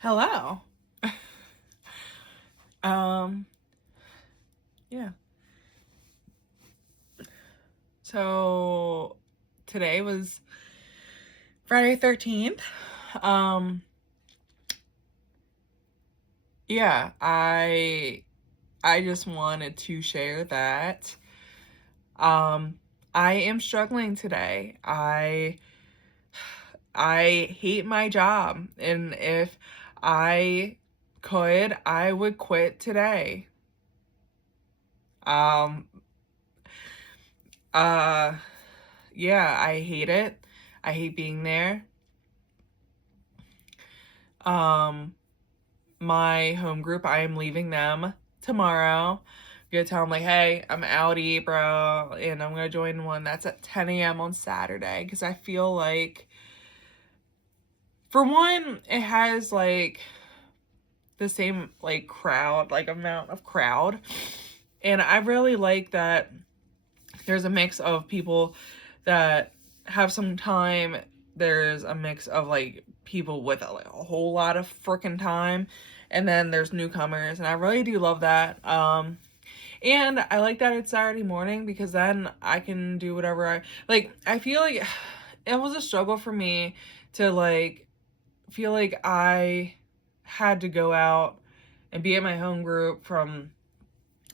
Hello. Um, yeah. So today was Friday 13th. Um, yeah, I just wanted to share that um I am struggling today. I hate my job, and if I could, I would quit today. Um uh yeah, I hate it. I hate being there. Um my home group, I am leaving them tomorrow. I'm gonna tell them like, hey, I'm outie, bro, and I'm gonna join one that's at 10 a.m. on Saturday because I feel like, for one, it has like the same like crowd, like amount of crowd, and I really like that there's a mix of people that have some time. There's a mix of like people with like a whole lot of freaking time, and then there's newcomers, and I really do love that. And I like that it's Saturday morning because then I can do whatever I like. I feel like it was a struggle for me to like feel like I had to go out and be at my home group from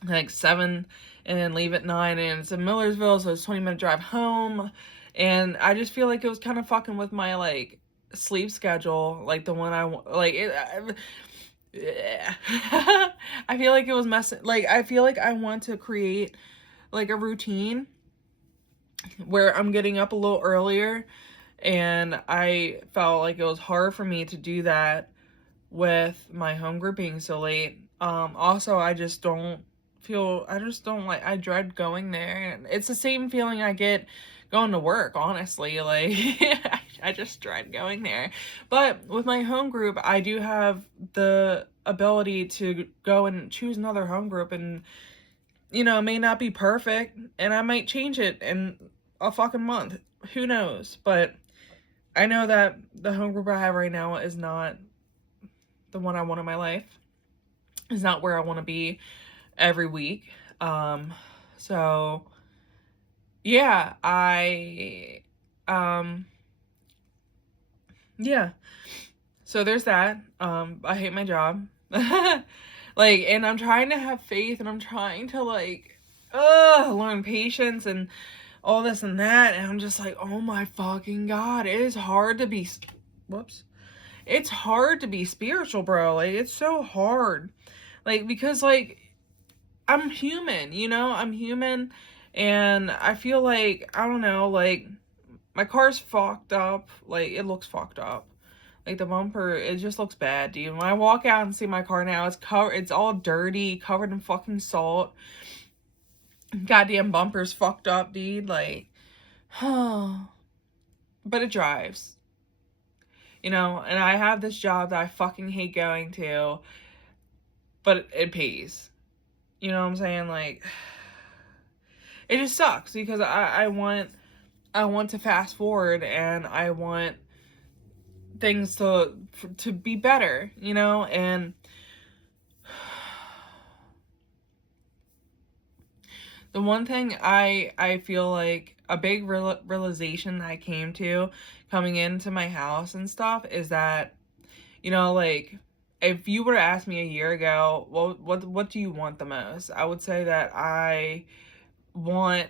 like 7 and then leave at 9, and it's in Millersville, so it's 20-minute drive home. And I just feel like it was kind of fucking with my like sleep schedule, like the one I like it. I feel like it was messing. Like I feel like I want to create like a routine where I'm getting up a little earlier, and I felt like it was hard for me to do that with my home group being so late. Also, I just don't like, I dread going there. And it's the same feeling I get going to work, honestly. Like, I just dread going there. But with my home group, I do have the ability to go and choose another home group, and, it may not be perfect, and I might change it in a fucking month. Who knows? But I know that the home group I have right now is not the one I want in my life. Is not where I want to be every week. So yeah, yeah. So there's that. I hate my job. Like, and I'm trying to have faith, and I'm trying to like learn patience and all this and that, and I'm just like, oh my fucking god, it is hard to be it's hard to be spiritual, bro. Like, it's so hard. Like, because like I'm human, I'm human, and I feel like, I don't know, like, my car's fucked up. Like, it looks fucked up. Like, the bumper, it just looks bad, dude. When I walk out and see my car now, it's all dirty, covered in fucking salt. Goddamn bumper's fucked up, dude. Like, but it drives. And I have this job that I fucking hate going to, but it pays. You know what I'm saying? Like, it just sucks because I want to fast forward, and I want things to be better, and the one thing I feel like a big realization I came to coming into my house and stuff is that, like, if you were to ask me a year ago, well, what do you want the most? I would say that I want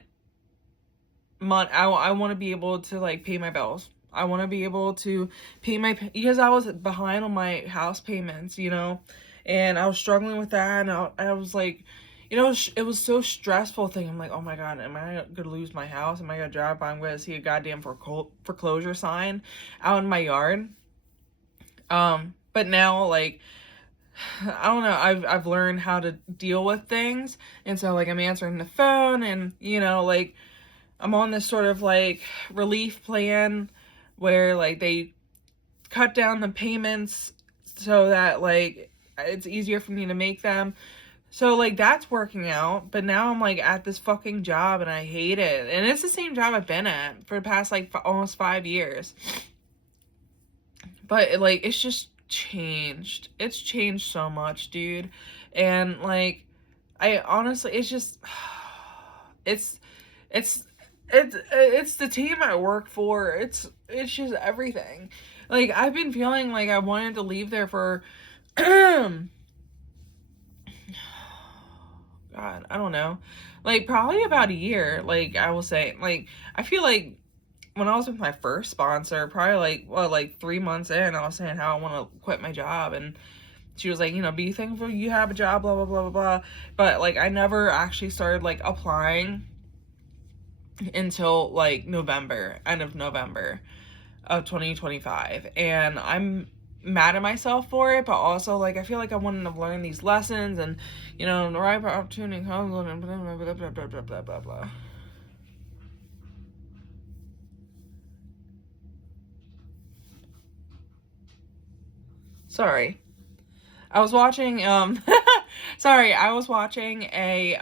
I want to be able to like pay my bills. I want to be able to pay because I was behind on my house payments, and I was struggling with that, and I was like, it was so stressful thing. I'm like, oh my god, am I gonna lose my house? Am I gonna drive by? I'm gonna see a goddamn foreclosure sign out in my yard. But now, like, I don't know, I've learned how to deal with things, and so like I'm answering the phone, and like I'm on this sort of like relief plan where like they cut down the payments so that like it's easier for me to make them. So like that's working out, but now I'm like at this fucking job, and I hate it. And it's the same job I've been at for the past like almost 5 years. But like it's just changed. It's changed so much, dude. And like, I honestly, it's just, it's, it's, it's the team I work for. It's just everything. Like, I've been feeling like I wanted to leave there for, God, I don't know, like probably about a year. Like, I will say, like, I feel like when I was with my first sponsor, probably like 3 months in, I was saying how I want to quit my job, and she was like, be thankful you have a job, blah blah blah blah blah. But like, I never actually started like applying until like November, end of November of 2025, and I'm mad at myself for it, but also like I feel like I wouldn't have learned these lessons, and the right opportunity comes, and blah blah blah blah blah blah blah blah. Sorry. I was watching sorry, I was watching a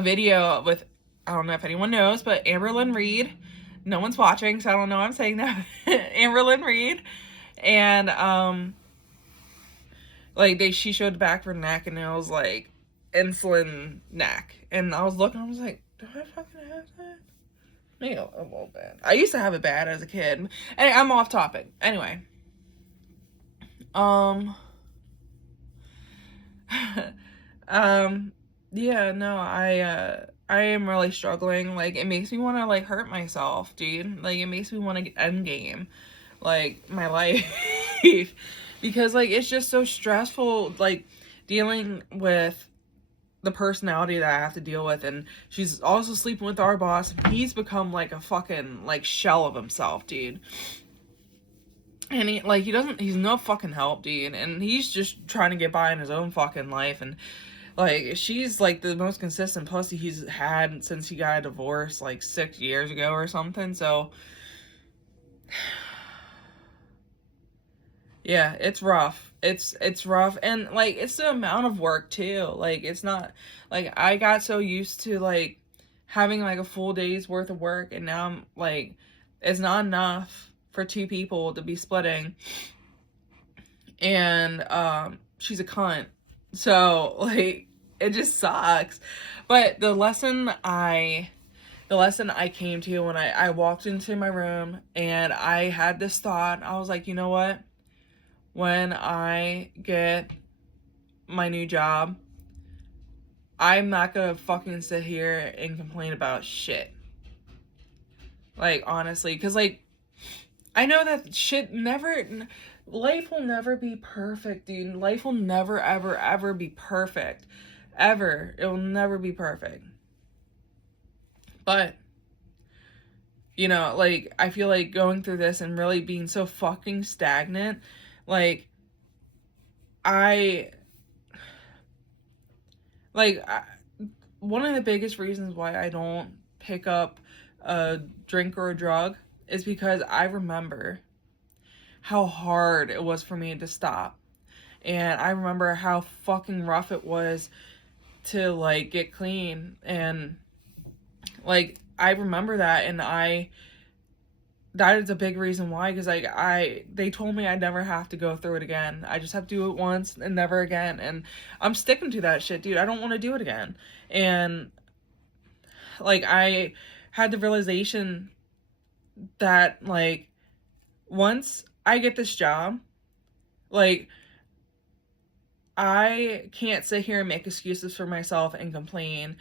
video with, I don't know if anyone knows, but Amberlynn Reed. No one's watching, so I don't know why I'm saying that. Amberlynn Reed. And like she showed the back of her neck, and it was like insulin neck. And I was looking, I was like, do I fucking have that? Maybe a little bit. I used to have it bad as a kid. And I'm off topic. Anyway. Yeah, no, I am really struggling. Like, it makes me want to like hurt myself, dude. Like, it makes me want to end game like my life. Because like it's just so stressful, like dealing with the personality that I have to deal with. And she's also sleeping with our boss. He's become like a fucking like shell of himself, dude. And he's no fucking help, dude. And he's just trying to get by in his own fucking life. And like, she's like the most consistent pussy he's had since he got a divorce like 6 years ago or something. So yeah, it's rough. It's rough. And like, it's the amount of work too. Like, it's not like I got so used to like having like a full day's worth of work, and now I'm like, it's not enough for 2 people to be splitting. And she's a cunt. So like, it just sucks. But the lesson I came to when I walked into my room, and I had this thought, I was like, you know what? When I get my new job, I'm not gonna fucking sit here and complain about shit. Like, honestly, because like, I know that life will never be perfect, dude. Life will never, ever, ever be perfect. Ever. It will never be perfect. But, like, I feel like going through this and really being so fucking stagnant, like, one of the biggest reasons why I don't pick up a drink or a drug is because I remember how hard it was for me to stop. And I remember how fucking rough it was to like get clean. And like, I remember that, and that is a big reason why, because like they told me I'd never have to go through it again. I just have to do it once and never again. And I'm sticking to that shit, dude. I don't want to do it again. And like, I had the realization that like, once I get this job, like, I can't sit here and make excuses for myself and complain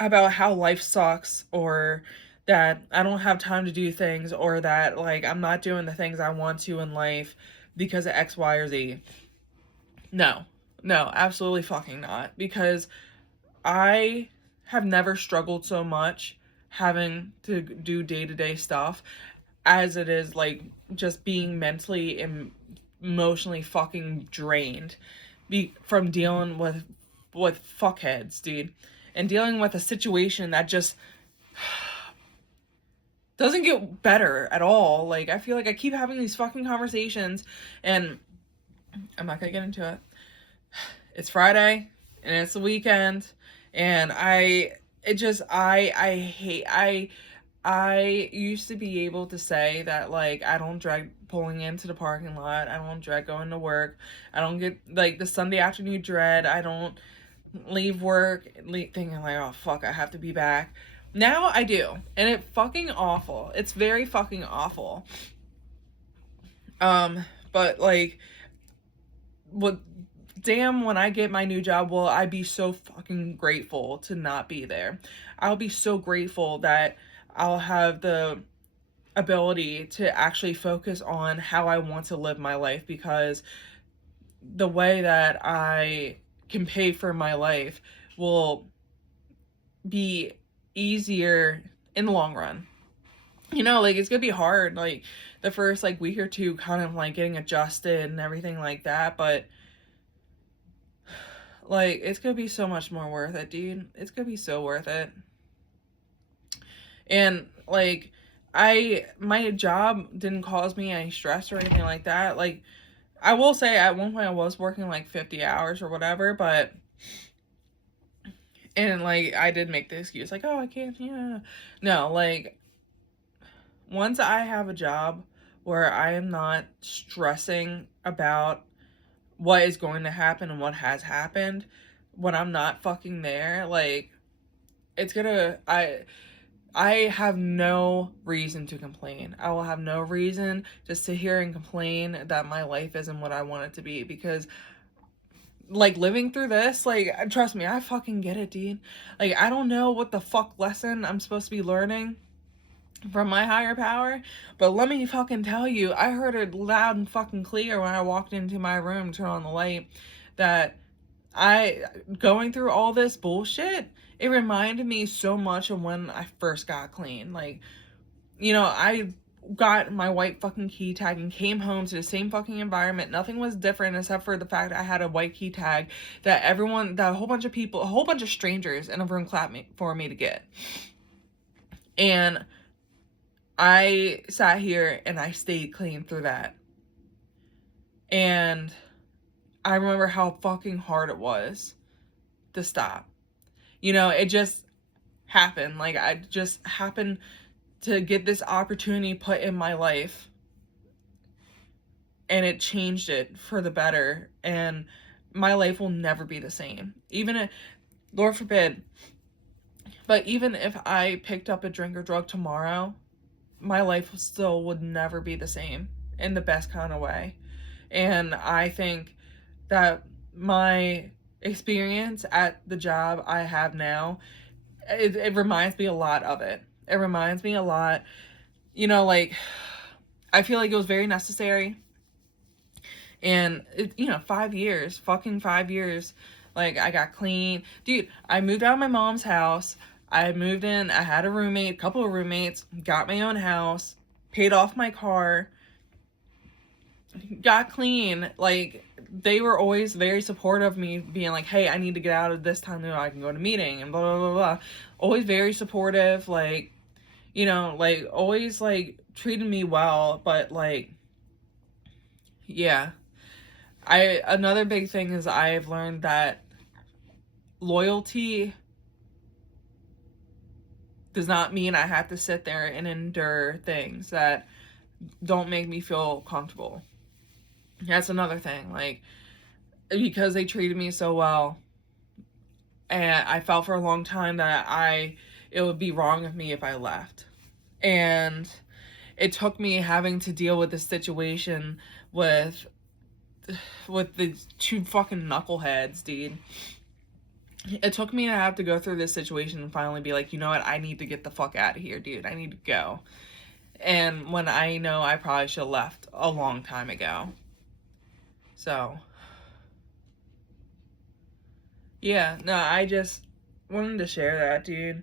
about how life sucks, or that I don't have time to do things, or that like I'm not doing the things I want to in life because of X, Y, or Z. No, absolutely fucking not. Because I have never struggled so much having to do day-to-day stuff as it is like just being mentally and emotionally fucking drained from dealing with fuckheads, dude. And dealing with a situation that just doesn't get better at all. Like, I feel like I keep having these fucking conversations, and I'm not gonna get into it. It's Friday, and it's the weekend, and I used to be able to say that, like, I don't dread pulling into the parking lot. I don't dread going to work. I don't get, like, the Sunday afternoon dread. I don't leave work thinking, like, oh, fuck, I have to be back. Now I do. And it's fucking awful. It's very fucking awful. But, like, what, damn, when I get my new job, will I be so fucking grateful to not be there. I'll be so grateful that I'll have the ability to actually focus on how I want to live my life, because the way that I can pay for my life will be easier in the long run. You know, like, it's gonna be hard, like, the first, like, week or two, kind of, like, getting adjusted and everything like that, but, like, it's gonna be so much more worth it, dude. It's gonna be so worth it. And, like, my job didn't cause me any stress or anything like that. Like, I will say at one point I was working, like, 50 hours or whatever, but, and, like, I did make the excuse, like, oh, I can't, yeah. No, like, once I have a job where I am not stressing about what is going to happen and what has happened, when I'm not fucking there, like, it's gonna, I have no reason to complain. I will have no reason to sit here and complain that my life isn't what I want it to be, because, like, living through this, like, trust me, I fucking get it, dude. Like, I don't know what the fuck lesson I'm supposed to be learning from my higher power, but let me fucking tell you, I heard it loud and fucking clear when I walked into my room, turn on the light, that going through all this bullshit, it reminded me so much of when I first got clean. Like, you know, I got my white fucking key tag and came home to the same fucking environment. Nothing was different except for the fact that I had a white key tag that a whole bunch of people, a whole bunch of strangers in a room clapped for me to get. And I sat here and I stayed clean through that. And I remember how fucking hard it was to stop. You know, it just happened. Like, I just happened to get this opportunity put in my life, and it changed it for the better. And my life will never be the same. Even if, Lord forbid, but even if I picked up a drink or drug tomorrow, my life still would never be the same in the best kind of way. And I think that my experience at the job I have now, it reminds me a lot of it. It reminds me a lot, you know, like, I feel like it was very necessary. And, 5 years, fucking 5 years, like, I got clean. Dude, I moved out of my mom's house. I moved in, I had a couple of roommates, got my own house, paid off my car, got clean. Like, they were always very supportive of me, being like, hey, I need to get out of this time, I can go to a meeting, and blah, blah, blah, blah. Always very supportive, like, like, always, like, treated me well, but, like, yeah. Another big thing is I've learned that loyalty does not mean I have to sit there and endure things that don't make me feel comfortable. That's another thing. Like, because they treated me so well, and I felt for a long time that it would be wrong of me if I left. And it took me having to deal with this situation with the two fucking knuckleheads, dude. It took me to have to go through this situation and finally be like, you know what, I need to get the fuck out of here, dude. I need to go. And when I know I probably should have left a long time ago. So, yeah, no, I just wanted to share that, dude.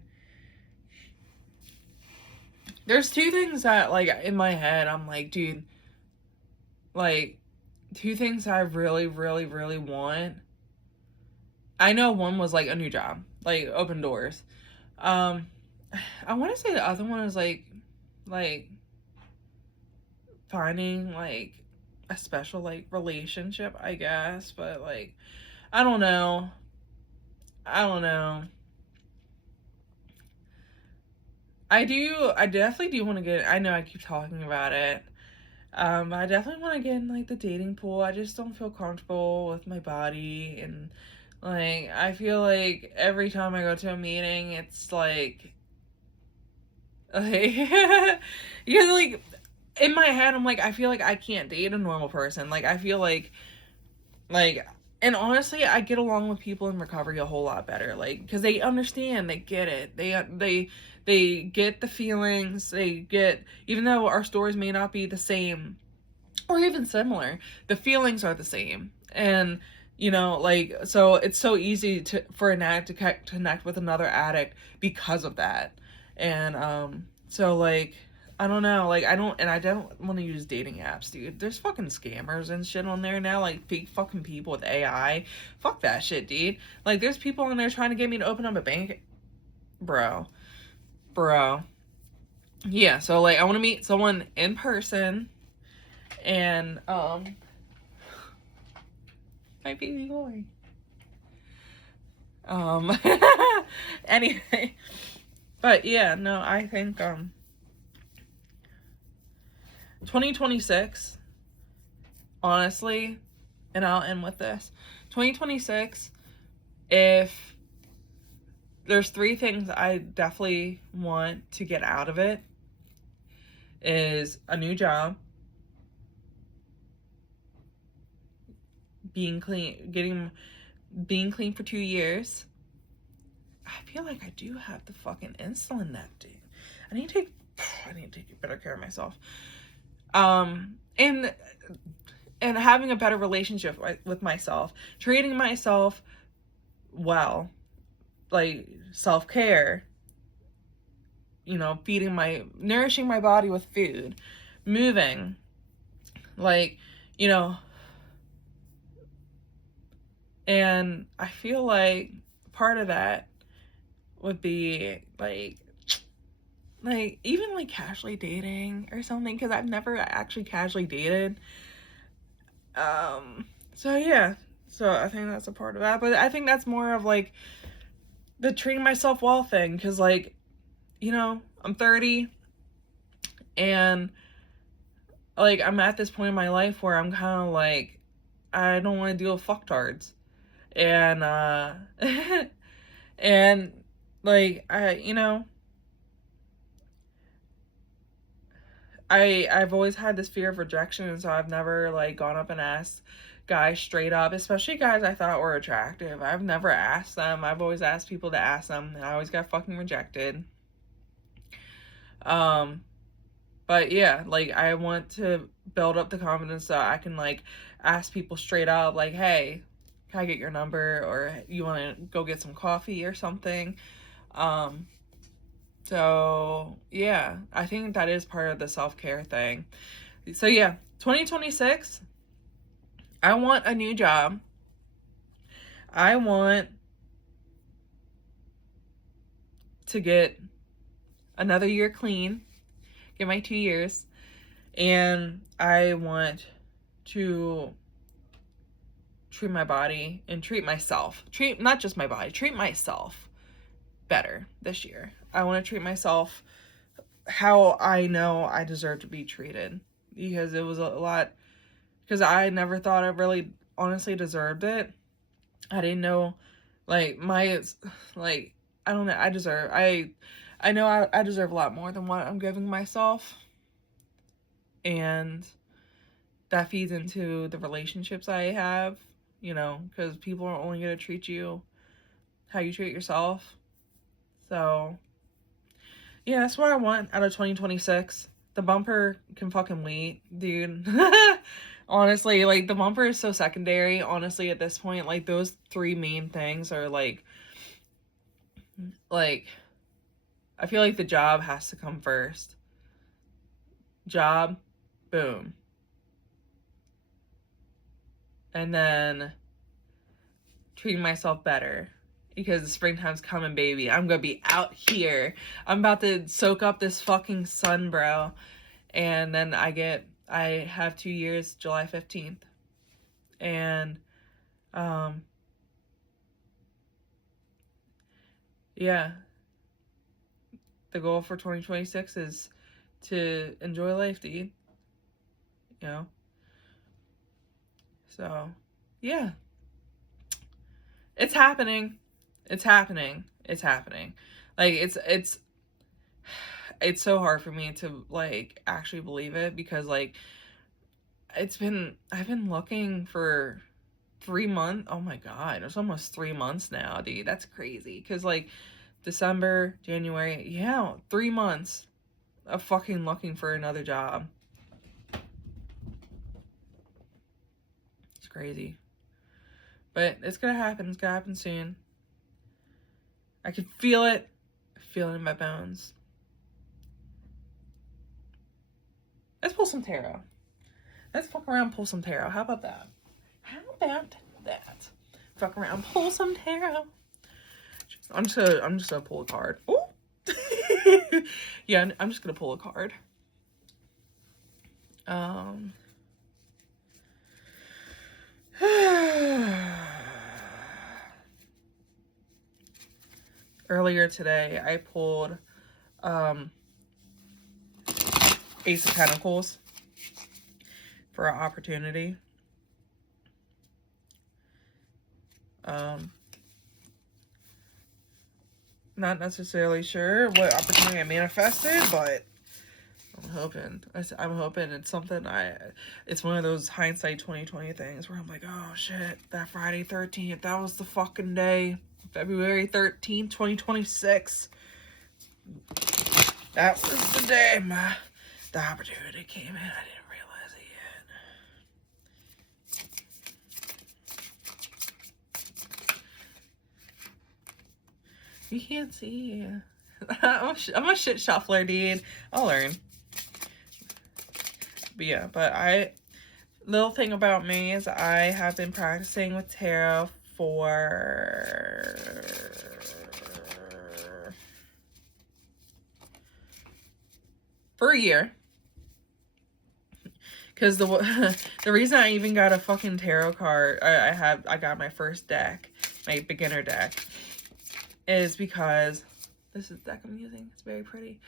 There's two things that, like, in my head, I'm like, dude, like, two things I really, really, really want. I know one was, like, a new job, like, open doors. I want to say the other one is, like, finding, like, a special, like, relationship, I guess, but, like, I don't know. I definitely do want to get, I know I keep talking about it. I definitely want to get in like the dating pool. I just don't feel comfortable with my body, and like I feel like every time I go to a meeting, it's like because like in my head, I'm like I feel like I can't date a normal person. Like I feel like and honestly, I get along with people in recovery a whole lot better. Like because they understand, they get it, they get the feelings, they get, even though our stories may not be the same or even similar, the feelings are the same. And like, so it's so easy to for an addict to connect with another addict because of that. And so like I don't know, like I don't want to use dating apps, dude. There's fucking scammers and shit on there now, like fake fucking people with AI. Fuck that shit, dude. Like there's people on there trying to get me to open up a bank, bro. Bro. Yeah, so like I want to meet someone in person, and my baby boy. Um, anyway, but yeah, no, I think 2026, honestly, and I'll end with this. 2026, if there's three things I definitely want to get out of it, is a new job, being clean, being clean for 2 years. I feel like I do have the fucking insulin that day. I need to take better care of myself. And having a better relationship with myself, treating myself well, like self-care, nourishing my body with food, moving, like, and I feel like part of that would be like even like casually dating or something, because I've never actually casually dated. So yeah, so I think that's a part of that, but I think that's more of like the treating myself well thing, because like I'm 30, and like I'm at this point in my life where I'm kind of like I don't want to deal with fucktards, and and like I've always had this fear of rejection, and so I've never like gone up and asked guys straight up, especially guys I thought were attractive. I've never asked them. I've always asked people to ask them, and I always got fucking rejected. But yeah, like I want to build up the confidence so I can like ask people straight up, like, hey, can I get your number, or you want to go get some coffee or something? So yeah, I think that is part of the self-care thing. So yeah, 2026, I want a new job. I want to get another year clean, get my 2 years, and I want to treat my body and treat myself. Not just my body, treat myself better this year. I want to treat myself how I know I deserve to be treated, because it was a lot, because I never thought I really honestly deserved it. I didn't know, like, I don't know, I know I deserve a lot more than what I'm giving myself, and that feeds into the relationships I have, because people are only going to treat you how you treat yourself. So yeah, that's what I want out of 2026. The bumper can fucking wait, dude. Honestly, like the bumper is so secondary, honestly, at this point. Like those three main things are like I feel like the job has to come first. Job, boom. And then treating myself better, because the springtime's coming, baby. I'm gonna be out here. I'm about to soak up this fucking sun, bro. And then I have 2 years, July 15th. And yeah. the goal for 2026 is to enjoy life, dude. You know? So, yeah. It's happening. It's happening. It's happening. Like, it's so hard for me to, like, actually believe it, because, like, I've been looking for 3 months. Oh my God, it's almost 3 months now, dude. That's crazy. Because, like, December, January, yeah, 3 months of fucking looking for another job. It's crazy. But it's gonna happen. It's gonna happen soon. I can feel it. I feel it in my bones. Let's pull some tarot. Let's fuck around, pull some tarot. How about that? How about that? Fuck around, pull some tarot. I'm just gonna pull a card. Ooh. Yeah, I'm just gonna pull a card. Earlier today, I pulled Ace of Pentacles for an opportunity. Not necessarily sure what opportunity I manifested, but I'm hoping it's something it's one of those hindsight 2020 things where I'm like, oh shit, that Friday 13th, that was the fucking day. February 13th, 2026. That was the day the opportunity came in. I didn't realize it yet. You can't see. I'm a shit shuffler, dude. I'll learn. But yeah, little thing about me is I have been practicing with tarot for a year. Because the reason I even got a fucking tarot card, I got my first deck, my beginner deck, is because this is the deck I'm using. It's very pretty.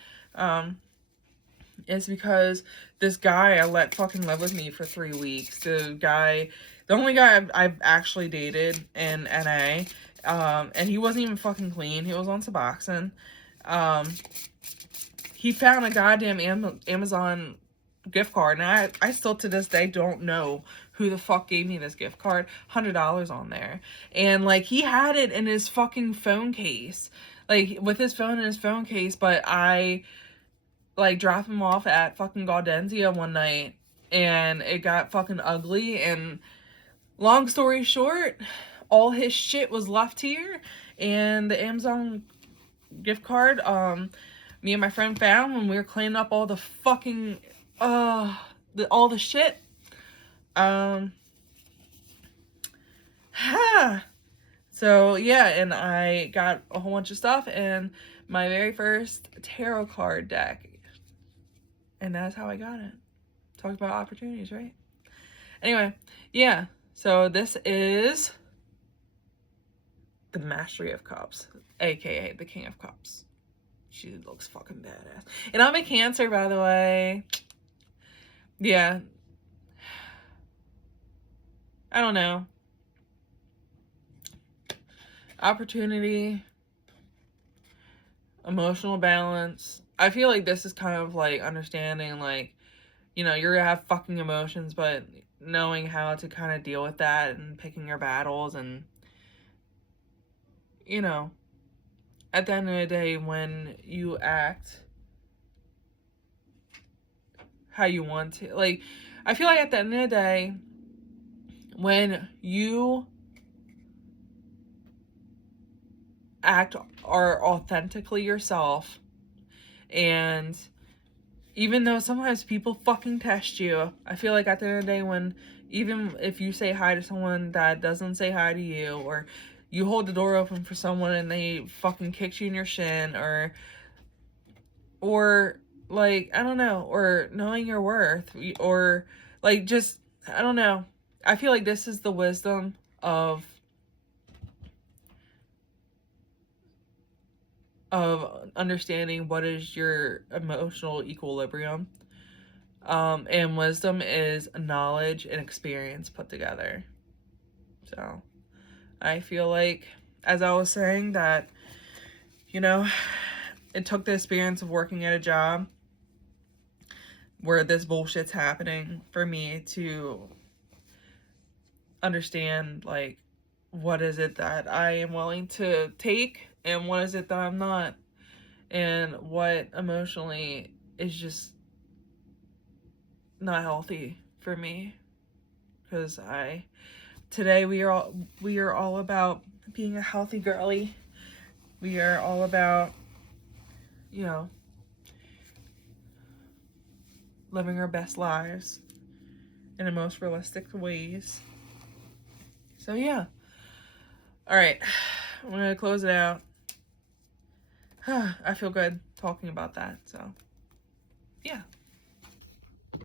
Is because this guy I let fucking live with me for 3 weeks. The only guy I've actually dated in NA, and he wasn't even fucking clean. He was on Suboxone. He found a goddamn Amazon gift card, and I still to this day don't know who the fuck gave me this gift card. $100 on there, and like he had it in his fucking phone case, like with his phone in his phone case. But I like dropped him off at fucking Gaudenzia one night, and it got fucking ugly. And long story short, all his shit was left here, and the Amazon gift card, me and my friend found when we were cleaning up all the fucking all the shit. So yeah, and I got a whole bunch of stuff and my very first tarot card deck, and that's how I got it. Talk about opportunities, right? Anyway, yeah, so this is the Mastery of Cups, aka the King of Cups. She looks fucking badass. And I'm a Cancer, by the way. Yeah. I don't know. Opportunity. Emotional balance. I feel like this is kind of like understanding, like, you know, you're gonna have fucking emotions, but knowing how to kind of deal with that and picking your battles. And, you know, at the end of the day, when you act how you want to, like, I feel like at the end of the day, when you act are authentically yourself, and even though sometimes people fucking test you, I feel like at the end of the day, when even if you say hi to someone that doesn't say hi to you, or you hold the door open for someone and they fucking kicked you in your shin, or like, I don't know, or knowing your worth, or like, just, I don't know. I feel like this is the wisdom of of understanding what is your emotional equilibrium. And wisdom is knowledge and experience put together. So I feel like, as I was saying, that, you know, it took the experience of working at a job where this bullshit's happening for me to understand, like, what is it that I am willing to take and what is it that I'm not, and what emotionally is just not healthy for me. Because today we are all about being a healthy girly. We are all about, you know, living our best lives in the most realistic ways. So yeah. All right, I'm gonna close it out. I feel good talking about that. So yeah.